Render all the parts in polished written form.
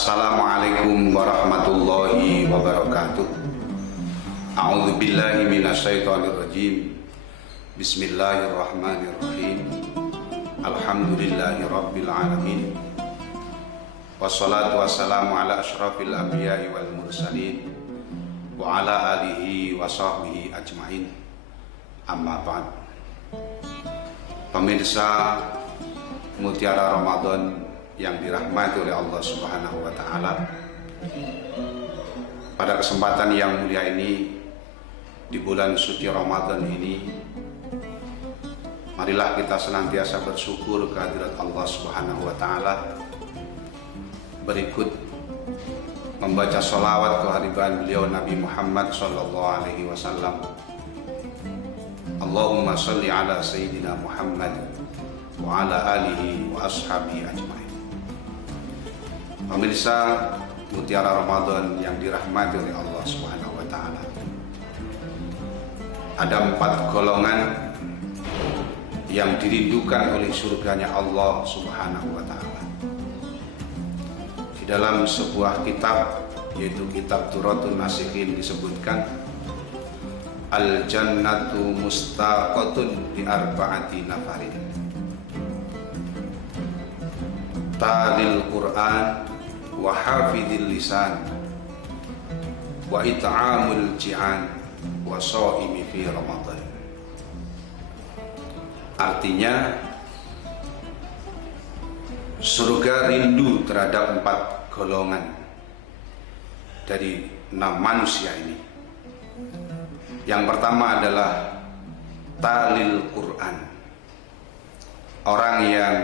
Assalamualaikum warahmatullahi wabarakatuh. A'udzu billahi minasyaitonir rajim. Bismillahirrahmanirrahim. Alhamdulillahi rabbil alamin. Wassalatu wassalamu ala asyrafil anbiya'i wal mursalin wa ala alihi wa sahbihi ajmain. Amma ba'd. Pemirsa Mutiara Ramadan yang dirahmati oleh Allah Subhanahu wa taala. Pada kesempatan yang mulia ini, di bulan suci Ramadan ini, marilah kita senantiasa bersyukur kehadirat Allah Subhanahu wa taala. Berikut membaca sholawat kehadiran beliau Nabi Muhammad sallallahu alaihi wasallam. Allahumma sholli ala sayyidina Muhammad wa ala alihi wa ashabihi ajmain. Pemirsa Mutiara Ramadan yang dirahmati oleh Allah Subhanahu wa taala. Ada 4 golongan yang dirindukan oleh surganya Allah Subhanahu wa taala. Di dalam sebuah kitab, yaitu kitab Turathun Nasikhin, disebutkan al-jannatu mustaqatun bi arba'ati nafarin. Talil Quran wa hafidhil lisan wa it'amul ji'an wa shaimi fi Ramadan. Artinya, surga rindu terhadap 4 golongan dari 6 manusia ini. Yang pertama adalah talil Quran, orang yang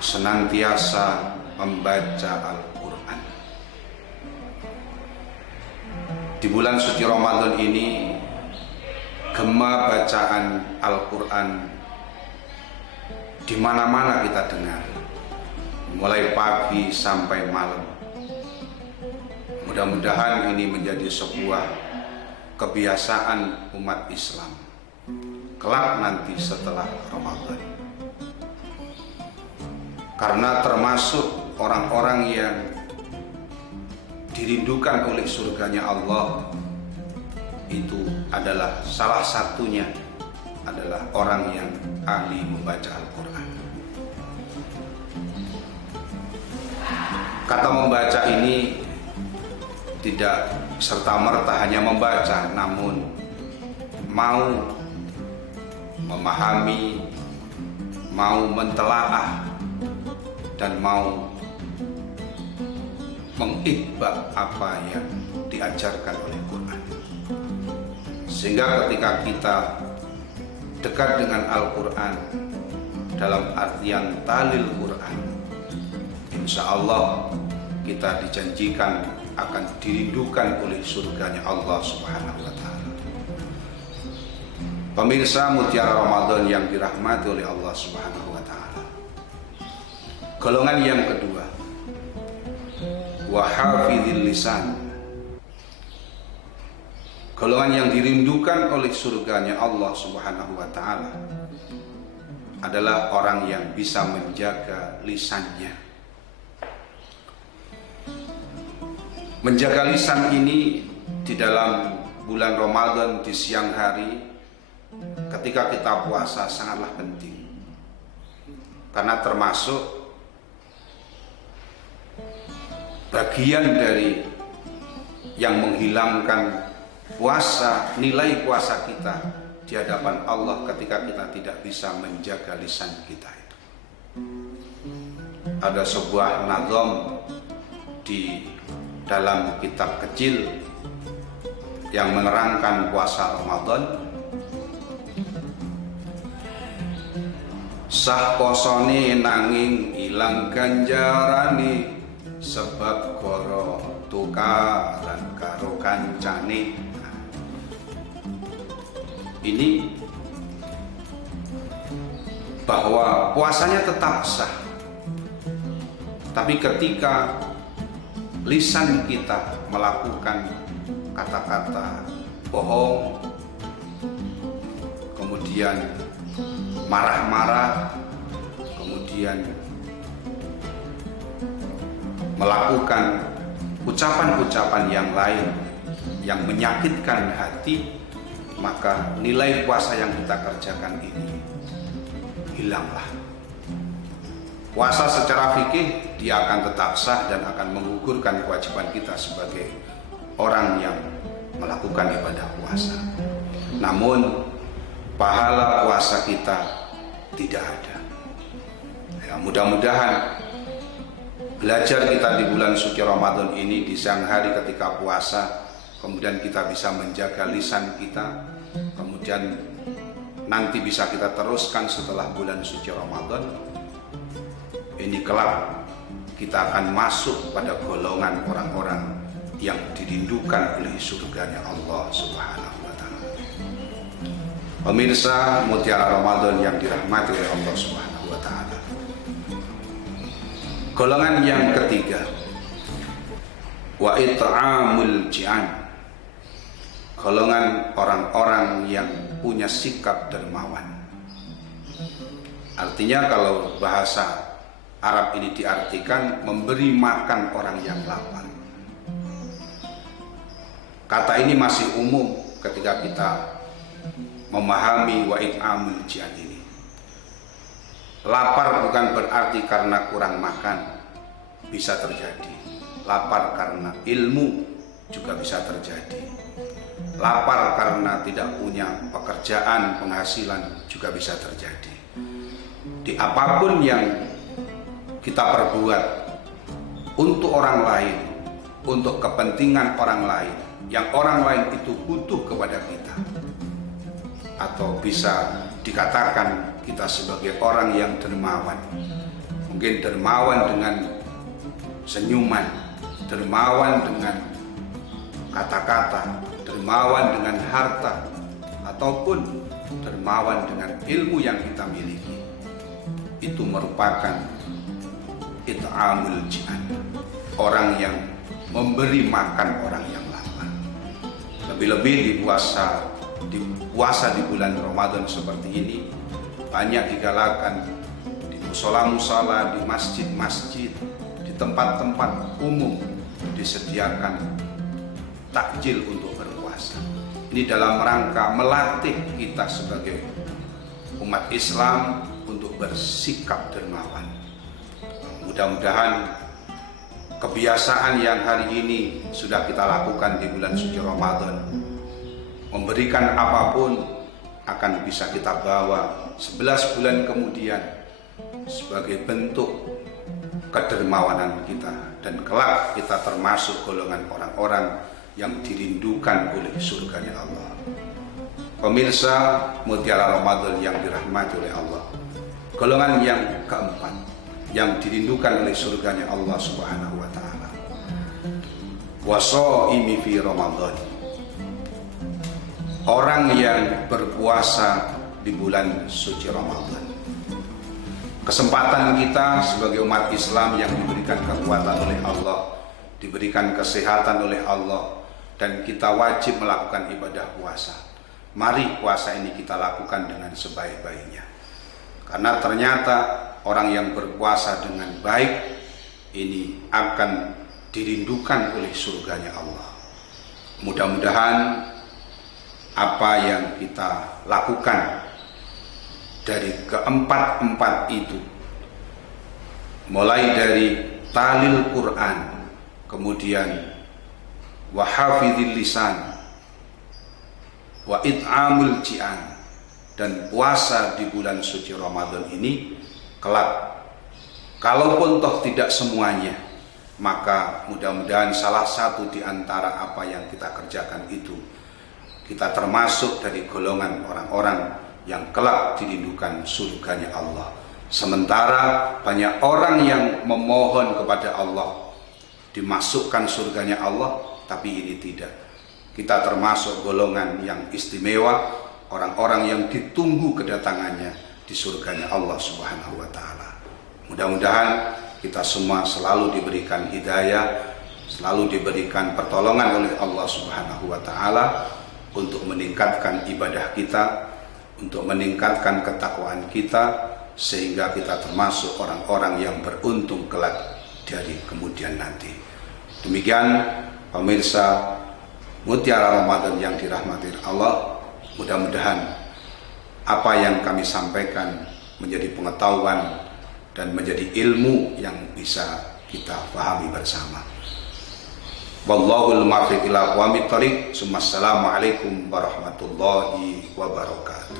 senantiasa membaca Al-Quran. Di bulan suci Ramadan ini, gema bacaan Al-Quran di mana-mana kita dengar, mulai pagi sampai malam. Mudah-mudahan ini menjadi sebuah kebiasaan umat Islam kelak nanti setelah Ramadan. Karena termasuk orang-orang yang dirindukan oleh surganya Allah, itu adalah salah satunya adalah orang yang ahli membaca Al-Quran. Kata membaca ini tidak serta-merta hanya membaca, namun mau memahami, mau mentelaah, dan mau mengikbal apa yang diajarkan oleh Quran. Sehingga ketika kita dekat dengan Al-Quran dalam artian talil Quran, insya Allah kita dijanjikan akan dirindukan oleh surganya Allah Subhanahu wa taala. Pemirsa Mutiara Ramadan yang dirahmati oleh Allah Subhanahu wa taala. Golongan yang kedua, wa hafidhil lisan. Golongan yang dirindukan oleh surganya Allah Subhanahu wa taala adalah orang yang bisa menjaga lisannya. Menjaga lisan ini di dalam bulan Ramadan di siang hari ketika kita puasa sangatlah penting. Karena termasuk bagian dari yang menghilangkan puasa, nilai puasa kita di hadapan Allah ketika kita tidak bisa menjaga lisan kita itu. Ada sebuah nazam di dalam kitab kecil yang menerangkan puasa Ramadan. Sah posone nanging ilang ganjarane, sebab goro tukaran karo kancane. Ini bahwa puasanya tetap sah, tapi ketika lisan kita melakukan kata-kata bohong, kemudian marah-marah, kemudian melakukan ucapan-ucapan yang lain yang menyakitkan hati, maka nilai puasa yang kita kerjakan ini hilanglah. Puasa secara fikih dia akan tetap sah dan akan menggugurkan kewajiban kita sebagai orang yang melakukan ibadah puasa. Namun pahala puasa kita tidak ada. Ya, mudah-mudahan belajar kita di bulan suci Ramadan ini di siang hari ketika puasa, kemudian kita bisa menjaga lisan kita, kemudian nanti bisa kita teruskan setelah bulan suci Ramadan. Ini kelak kita akan masuk pada golongan orang-orang yang dirindukan oleh surganya Allah Subhanahu wa Ta'ala. Pemirsa Mutiara Ramadan yang dirahmati oleh Allah Subhanahu wa Ta'ala, golongan yang ketiga, wa it'amul ji'an, golongan orang-orang yang punya sikap dermawan. Artinya kalau bahasa Arab ini diartikan memberi makan orang yang lapar. Kata ini masih umum ketika kita memahami wa it'amul ji'an ini. Lapar bukan berarti karena kurang makan, bisa terjadi. Lapar karena ilmu juga bisa terjadi. Lapar karena tidak punya pekerjaan, penghasilan juga bisa terjadi. Di apapun yang kita perbuat untuk orang lain, untuk kepentingan orang lain, yang orang lain itu butuh kepada kita, atau bisa dikatakan kita sebagai orang yang dermawan. Mungkin dermawan dengan senyuman, dermawan dengan kata-kata, dermawan dengan harta, ataupun dermawan dengan ilmu yang kita miliki. Itu merupakan it'amul ji'an, orang yang memberi makan orang yang lapar. Lebih-lebih di puasa di bulan Ramadan seperti ini banyak digalakan di musola-musola, di masjid-masjid, di tempat-tempat umum disediakan takjil untuk berpuasa. Ini dalam rangka melatih kita sebagai umat Islam untuk bersikap dermawan. Mudah-mudahan kebiasaan yang hari ini sudah kita lakukan di bulan suci Ramadan, memberikan apapun, akan bisa kita bawa 11 bulan kemudian sebagai bentuk kedermawanan kita, dan kelak kita termasuk golongan orang-orang yang dirindukan oleh surganya Allah. Pemirsa Mutiara Ramadan yang dirahmati oleh Allah, golongan yang keempat yang dirindukan oleh surganya Allah Subhanahu wa Ta'ala, washaimi fi Ramadan, orang yang berpuasa di bulan suci Ramadan. Kesempatan kita sebagai umat Islam yang diberikan kekuatan oleh Allah, diberikan kesehatan oleh Allah, dan kita wajib melakukan ibadah puasa. Mari puasa ini kita lakukan dengan sebaik-baiknya, karena ternyata orang yang berpuasa dengan baik ini akan dirindukan oleh surganya Allah. Mudah-mudahan apa yang kita lakukan dari keempat-empat itu, mulai dari talil Quran, kemudian wa hafizil lisan, wa it'amul ji'an, dan puasa di bulan suci Ramadan ini, kelak kalaupun toh tidak semuanya, maka mudah-mudahan salah satu di antara apa yang kita kerjakan itu, kita termasuk dari golongan orang-orang yang kelak dirindukan surganya Allah. Sementara banyak orang yang memohon kepada Allah dimasukkan surganya Allah, tapi ini tidak. Kita termasuk golongan yang istimewa, orang-orang yang ditunggu kedatangannya di surganya Allah Subhanahu wa Ta'ala. Mudah-mudahan kita semua selalu diberikan hidayah, selalu diberikan pertolongan oleh Allah Subhanahu wa Ta'ala untuk meningkatkan ibadah kita, untuk meningkatkan ketakwaan kita, sehingga kita termasuk orang-orang yang beruntung kelak dari kemudian nanti. Demikian pemirsa Mutiara Ramadan yang dirahmati Allah, mudah-mudahan apa yang kami sampaikan menjadi pengetahuan dan menjadi ilmu yang bisa kita pahami bersama. Wallahul muwaffiq ila aqwamit thoriq. Assalamualaikum warahmatullahi wabarakatuh.